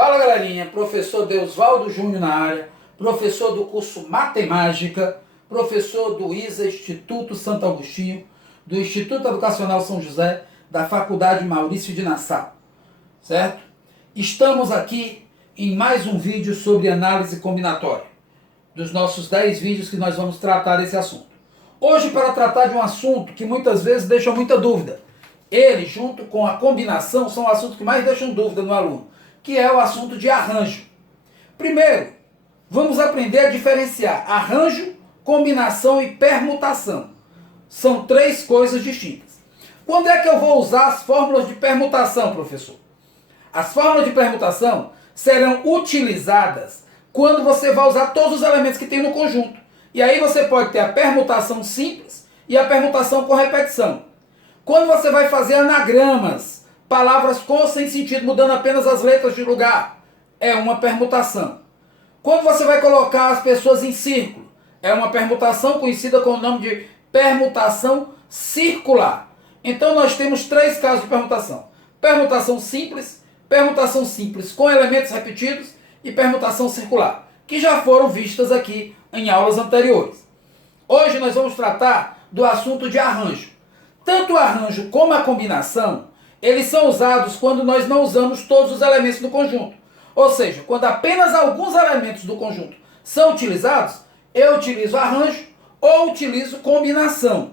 Fala galerinha, professor Deusvaldo Júnior na área, professor do curso Matemática, professor do ISA Instituto Santo Agostinho, do Instituto Educacional São José, da Faculdade Maurício de Nassau, certo? Estamos aqui em mais um vídeo sobre análise combinatória, dos nossos 10 vídeos que nós vamos tratar desse assunto. Hoje, para tratar de um assunto que muitas vezes deixa muita dúvida, ele, junto com a combinação, são o assunto que mais deixam dúvida no aluno, que é o assunto de arranjo. Primeiro, vamos aprender a diferenciar arranjo, combinação e permutação. São três coisas distintas. Quando é que eu vou usar as fórmulas de permutação, professor? As fórmulas de permutação serão utilizadas quando você vai usar todos os elementos que tem no conjunto. E aí você pode ter a permutação simples e a permutação com repetição. Quando você vai fazer anagramas, palavras com ou sem sentido, mudando apenas as letras de lugar, é uma permutação. Quando você vai colocar as pessoas em círculo, é uma permutação conhecida com o nome de permutação circular. Então nós temos três casos de permutação. Permutação simples com elementos repetidos e permutação circular, que já foram vistas aqui em aulas anteriores. Hoje nós vamos tratar do assunto de arranjo. Tanto o arranjo como a combinação, eles são usados quando nós não usamos todos os elementos do conjunto. Ou seja, quando apenas alguns elementos do conjunto são utilizados, eu utilizo arranjo ou utilizo combinação.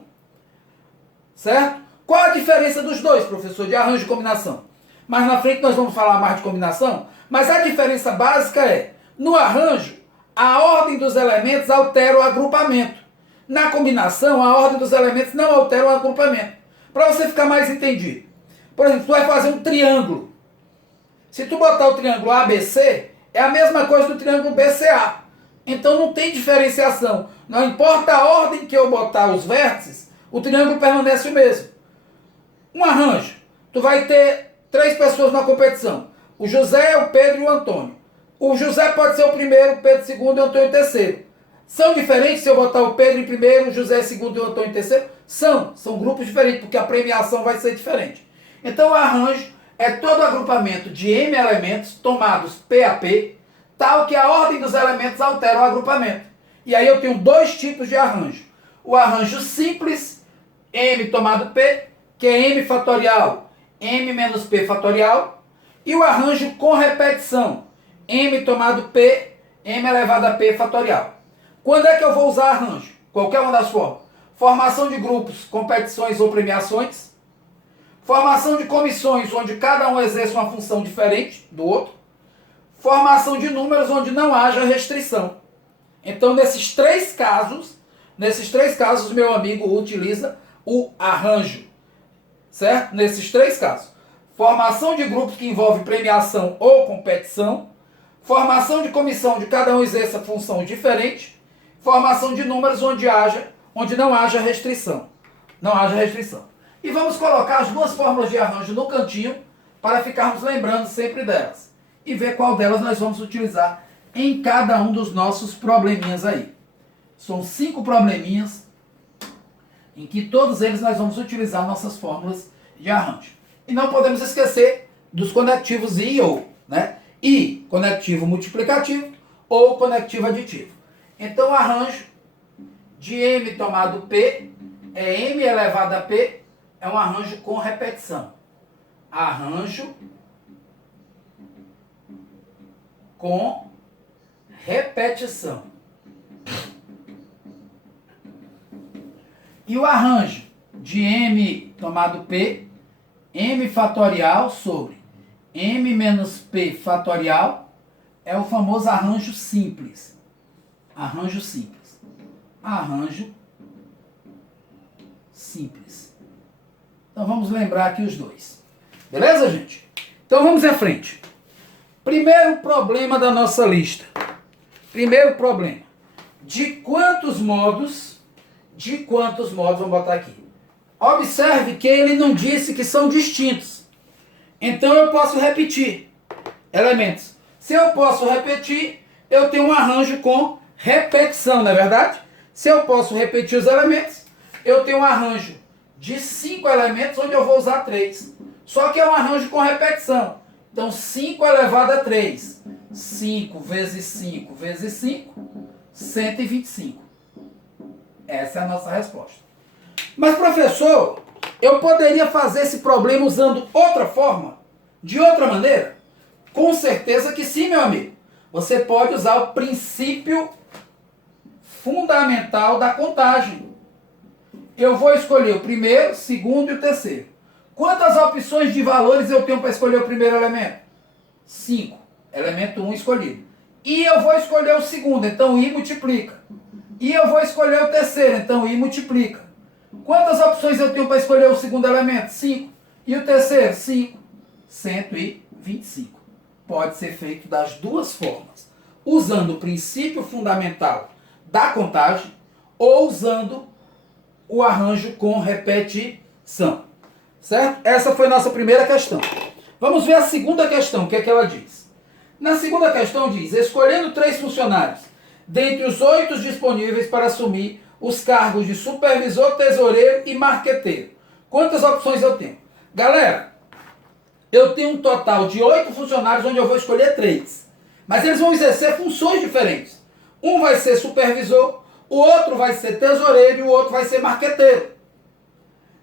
Certo? Qual a diferença dos dois, professor, de arranjo e combinação? Mais na frente nós vamos falar mais de combinação, mas a diferença básica é, no arranjo, a ordem dos elementos altera o agrupamento. Na combinação, a ordem dos elementos não altera o agrupamento. Para você ficar mais entendido. Por exemplo, tu vai fazer um triângulo. Se tu botar o triângulo ABC, é a mesma coisa do triângulo BCA. Então não tem diferenciação. Não importa a ordem que eu botar os vértices, o triângulo permanece o mesmo. Um arranjo. Tu vai ter 3 pessoas na competição. O José, o Pedro e o Antônio. O José pode ser o primeiro, o Pedro segundo e o Antônio terceiro. São diferentes se eu botar o Pedro em primeiro, o José segundo e o Antônio em terceiro? São grupos diferentes, porque a premiação vai ser diferente. Então o arranjo é todo agrupamento de M elementos tomados P a P, tal que a ordem dos elementos altera o agrupamento. E aí eu tenho 2 tipos de arranjo. O arranjo simples, M tomado P, que é M fatorial, M menos P fatorial. E o arranjo com repetição, M tomado P, M elevado a P fatorial. Quando é que eu vou usar arranjo? Qualquer uma das formas. Formação de grupos, competições ou premiações. Formação de comissões, onde cada um exerce uma função diferente do outro. Formação de números, onde não haja restrição. Então, nesses três casos, meu amigo utiliza o arranjo. Certo? Nesses 3 casos. Formação de grupos que envolve premiação ou competição. Formação de comissão, onde cada um exerça função diferente. Formação de números onde não haja restrição. Não haja restrição. E vamos colocar as 2 fórmulas de arranjo no cantinho para ficarmos lembrando sempre delas. E ver qual delas nós vamos utilizar em cada um dos nossos probleminhas aí. São 5 probleminhas em que todos eles nós vamos utilizar nossas fórmulas de arranjo. E não podemos esquecer dos conectivos I e OU, né? I, conectivo multiplicativo, ou conectivo aditivo. Então, o arranjo de M tomado P é M elevado a P, é um arranjo com repetição. Arranjo com repetição. E o arranjo de M tomado P, M fatorial sobre M menos P fatorial, é o famoso arranjo simples. Arranjo simples. Arranjo simples. Então vamos lembrar aqui os 2. Beleza, gente? Então vamos em frente. Primeiro problema da nossa lista. Primeiro problema. De quantos modos, vamos botar aqui. Observe que ele não disse que são distintos. Então eu posso repetir elementos. Se eu posso repetir, eu tenho um arranjo com repetição, não é verdade? Se eu posso repetir os elementos, eu tenho um arranjo de 5 elementos onde eu vou usar 3. Só que é um arranjo com repetição. Então, 5 elevado a 3. 5 vezes 5 vezes 5, 125. Essa é a nossa resposta. Mas, professor, eu poderia fazer esse problema usando outra forma? De outra maneira? Com certeza que sim, meu amigo. Você pode usar o princípio fundamental da contagem. Eu vou escolher o primeiro, segundo e o terceiro. Quantas opções de valores eu tenho para escolher o primeiro elemento? 5. Elemento 1 escolhido. E eu vou escolher o segundo, então I multiplica. E eu vou escolher o terceiro, então I multiplica. Quantas opções eu tenho para escolher o segundo elemento? 5. E o terceiro? 5. 125. Pode ser feito das duas formas. Usando o princípio fundamental da contagem ou usando o arranjo com repetição. Certo? Essa foi a nossa primeira questão. Vamos ver a segunda questão, o que é que ela diz. Na segunda questão diz, escolhendo 3 funcionários, dentre os 8 disponíveis para assumir os cargos de supervisor, tesoureiro e marqueteiro. Quantas opções eu tenho? Galera, eu tenho um total de 8 funcionários onde eu vou escolher 3. Mas eles vão exercer funções diferentes. Um vai ser supervisor, o outro vai ser tesoureiro e o outro vai ser marqueteiro.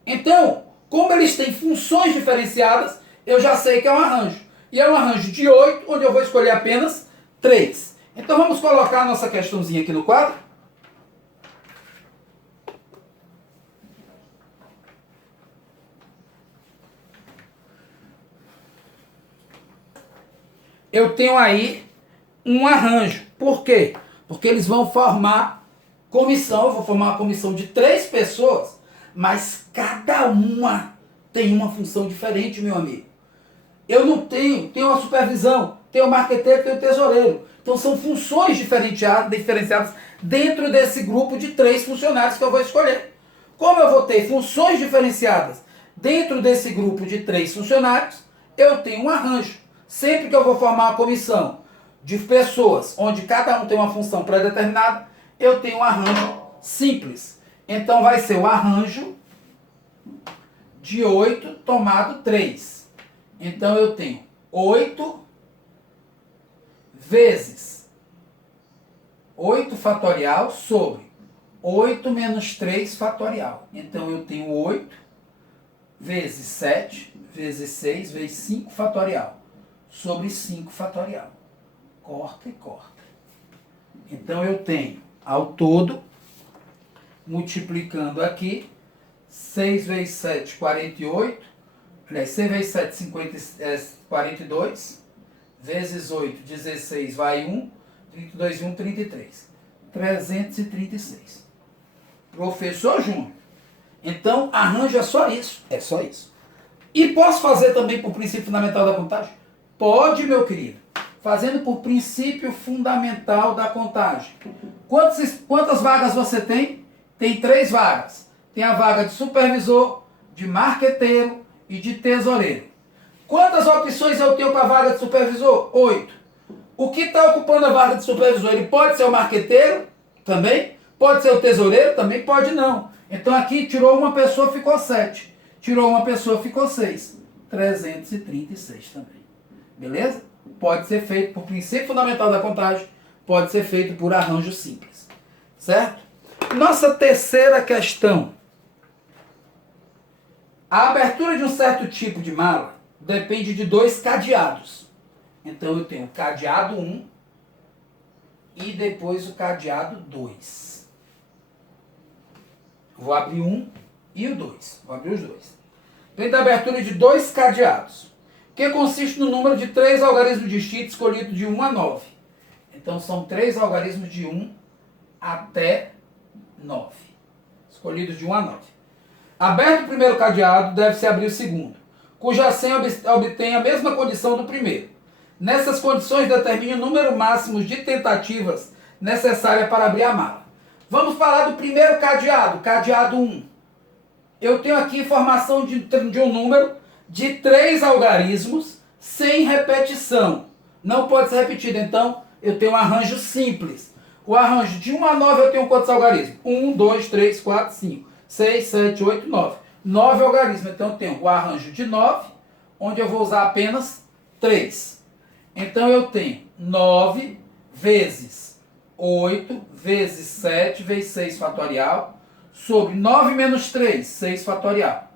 Então, como eles têm funções diferenciadas, eu já sei que é um arranjo. E é um arranjo de 8, onde eu vou escolher apenas 3. Então vamos colocar a nossa questãozinha aqui no quadro. Eu tenho aí um arranjo. Por quê? Porque eles vão formar comissão, eu vou formar uma comissão de 3 pessoas, mas cada uma tem uma função diferente, meu amigo. Eu não tenho uma supervisão, tenho o marqueteiro, tenho o tesoureiro. Então são funções diferenciadas dentro desse grupo de 3 funcionários que eu vou escolher. Como eu vou ter funções diferenciadas dentro desse grupo de 3 funcionários, eu tenho um arranjo. Sempre que eu vou formar uma comissão de pessoas, onde cada um tem uma função pré-determinada, eu tenho um arranjo simples. Então vai ser o arranjo de 8 tomado 3. Então eu tenho 8 vezes 8 fatorial sobre 8 menos 3 fatorial. Então eu tenho 8 vezes 7 vezes 6 vezes 5 fatorial sobre 5 fatorial. Corta e corta. Então eu tenho ao todo, multiplicando aqui, 6 vezes 7, 48. Aliás, 6 vezes 7, 42. Vezes 8, 16, vai 1. 32 e 1, 33. 336. Professor Júnior. Então, arranjo é só isso. É só isso. E posso fazer também por princípio fundamental da contagem? Pode, meu querido. Fazendo por princípio fundamental da contagem. Quantas vagas você tem? Tem 3 vagas. Tem a vaga de supervisor, de marqueteiro e de tesoureiro. Quantas opções eu tenho para a vaga de supervisor? 8. O que está ocupando a vaga de supervisor? Ele pode ser o marqueteiro também? Pode ser o tesoureiro? Também pode não. Então aqui tirou uma pessoa, ficou 7. Tirou uma pessoa, ficou 6. 336 também. Beleza? Pode ser feito por princípio fundamental da contagem, pode ser feito por arranjo simples. Certo? Nossa terceira questão. A abertura de um certo tipo de mala depende de 2 cadeados. Então eu tenho o cadeado 1 e depois o cadeado 2. Vou abrir 1 e o 2. Vou abrir os dois. Depende da abertura de 2 cadeados, que consiste no número de 3 algarismos distintos escolhidos de 1 a 9. Então são 3 algarismos de 1 até 9. Escolhidos de 1 a 9. Aberto o primeiro cadeado, deve-se abrir o segundo, cuja senha obtém a mesma condição do primeiro. Nessas condições, determine o número máximo de tentativas necessárias para abrir a mala. Vamos falar do primeiro cadeado, cadeado 1. Eu tenho aqui informação de um número de 3 algarismos sem repetição. Não pode ser repetido, então eu tenho um arranjo simples. O arranjo de 1 a 9 eu tenho quantos algarismos? 1, 2, 3, 4, 5, 6, 7, 8, 9. 9 algarismos. Então eu tenho o arranjo de 9, onde eu vou usar apenas 3. Então eu tenho 9 vezes 8 vezes 7 vezes 6 fatorial sobre 9 menos 3, 6 fatorial.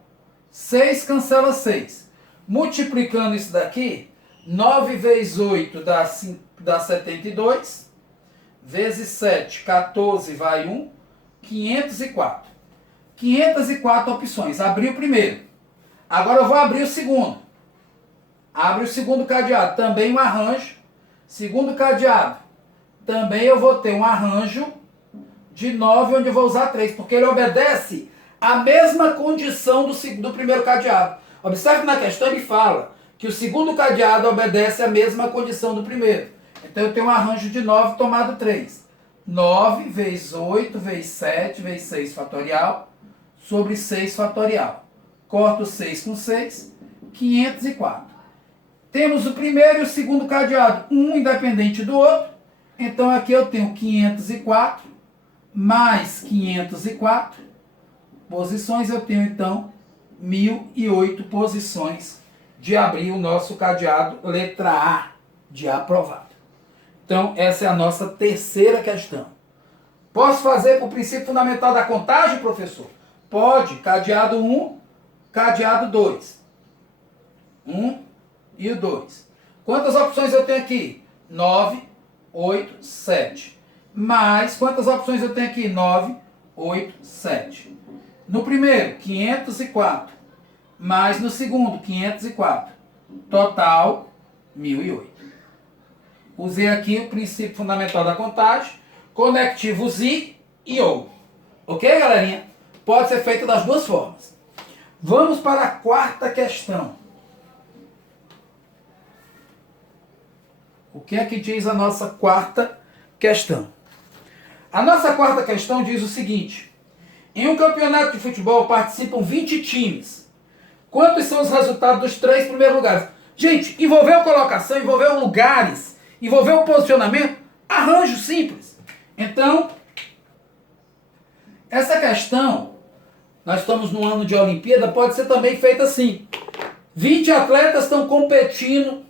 6 cancela 6. Multiplicando isso daqui, 9 vezes 8 dá 72, vezes 7, 14 vai 1, 504. 504 opções. Abri o primeiro. Agora eu vou abrir o segundo. Abre o segundo cadeado. Também um arranjo. Segundo cadeado. Também eu vou ter um arranjo de 9, onde eu vou usar 3, porque ele obedece à mesma condição do primeiro cadeado. Observe que na questão ele fala que o segundo cadeado obedece à mesma condição do primeiro. Então eu tenho um arranjo de 9 tomado 3. 9 vezes 8 vezes 7 vezes 6 fatorial sobre 6 fatorial. Corto 6 com 6, 504. Temos o primeiro e o segundo cadeado, um independente do outro. Então aqui eu tenho 504 mais 504 posições. Eu tenho então 1008 posições de abrir o nosso cadeado letra A de aprovado. Então essa é a nossa terceira questão. Posso fazer por princípio fundamental da contagem, professor? Pode. Cadeado 1, cadeado 2. 1 e o 2. Quantas opções eu tenho aqui? 9, 8, 7. Mais, quantas opções eu tenho aqui? 9, 8, 7. No primeiro, 504. Mais no segundo, 504. Total, 1008. Usei aqui o princípio fundamental da contagem, conectivos I e OU. Ok, galerinha? Pode ser feito das duas formas. Vamos para a quarta questão. O que é que diz a nossa quarta questão? A nossa quarta questão diz o seguinte: em um campeonato de futebol participam 20 times. Quantos são os resultados dos 3 primeiros lugares? Gente, envolveu colocação, envolveu lugares, envolveu posicionamento, arranjo simples. Então, essa questão, nós estamos no ano de Olimpíada, pode ser também feita assim. 20 atletas estão competindo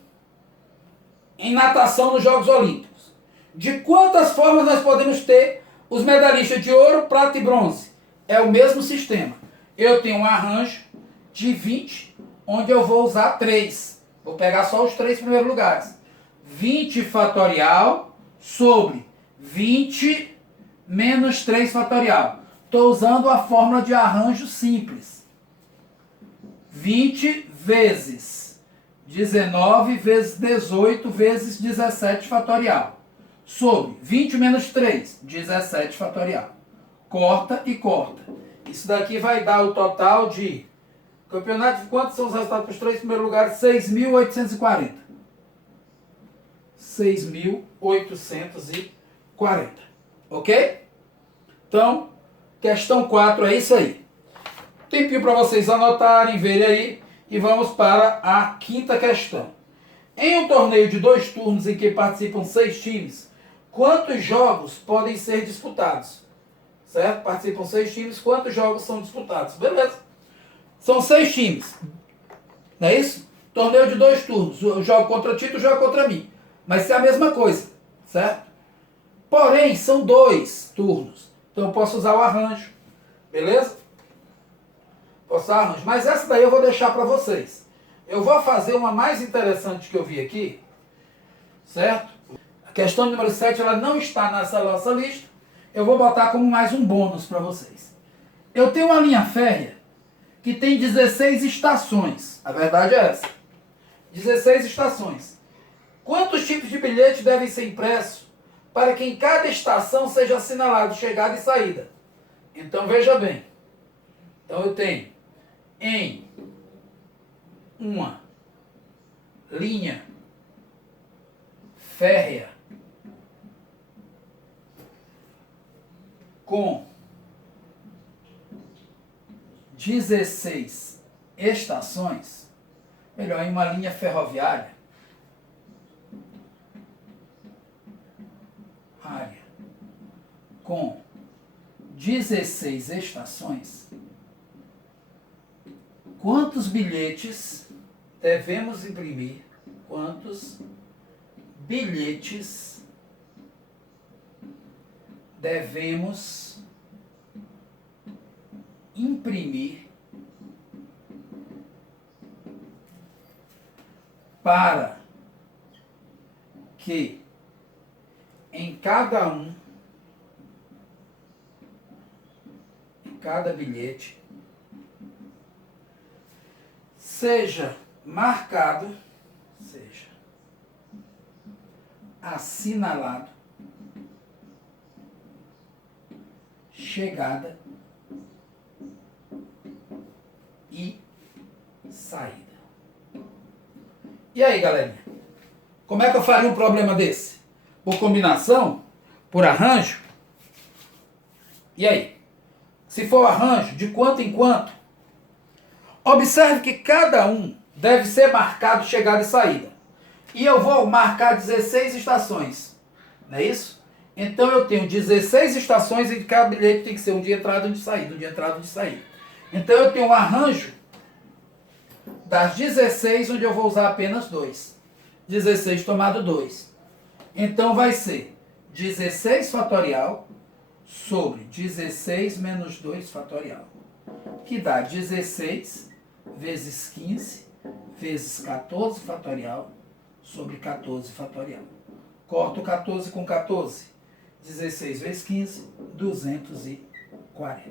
em natação nos Jogos Olímpicos. De quantas formas nós podemos ter os medalhistas de ouro, prata e bronze? É o mesmo sistema. Eu tenho um arranjo de 20, onde eu vou usar 3. Vou pegar só os 3 primeiros lugares. 20 fatorial sobre 20 menos 3 fatorial. Estou usando a fórmula de arranjo simples. 20 vezes 19 vezes 18 vezes 17 fatorial. Sobre 20 menos 3, 17 fatorial. Corta e corta. Isso daqui vai dar o total de... Campeonato de quantos são os resultados dos 3 primeiros lugares? 6.840. 6.840. Ok? Então, questão 4 é isso aí. Tempinho para vocês anotarem, verem aí. E vamos para a quinta questão. Em um torneio de 2 turnos em que participam 6 times, quantos jogos podem ser disputados? Certo? Participam 6 times, quantos jogos são disputados? Beleza. São 6 times. Não é isso? Torneio de 2 turnos. Eu jogo contra ti, tu joga contra mim. Mas isso é a mesma coisa. Certo? Porém, são 2 turnos. Então eu posso usar o arranjo. Beleza? Posso usar o arranjo. Mas essa daí eu vou deixar para vocês. Eu vou fazer uma mais interessante que eu vi aqui. Certo? A questão número 7, ela não está nessa nossa lista. Eu vou botar como mais um bônus para vocês. Eu tenho uma linha férrea que tem 16 estações. A verdade é essa. 16 estações. Quantos tipos de bilhetes devem ser impressos para que em cada estação seja assinalado chegada e saída? Então veja bem. Então eu tenho em uma linha férrea com 16 estações, melhor, em uma linha ferroviária, área com 16 estações, quantos bilhetes devemos imprimir quantos bilhetes devemos imprimir para que em cada bilhete seja marcado, seja assinalado chegada e saída. E aí, galerinha? Como é que eu faria um problema desse? Por combinação? Por arranjo? E aí? Se for arranjo, de quanto em quanto? Observe que cada um deve ser marcado chegada e saída. E eu vou marcar 16 estações. Não é isso? Então eu tenho 16 estações e cada bilhete tem que ser um de entrada e um de saída, um de entrada e um de saída. Então eu tenho um arranjo das 16, onde eu vou usar apenas 2. 16 tomado 2. Então vai ser 16 fatorial sobre 16 menos 2 fatorial, que dá 16 vezes 15 vezes 14 fatorial sobre 14 fatorial. Corto 14 com 14. 16 vezes 15, 240.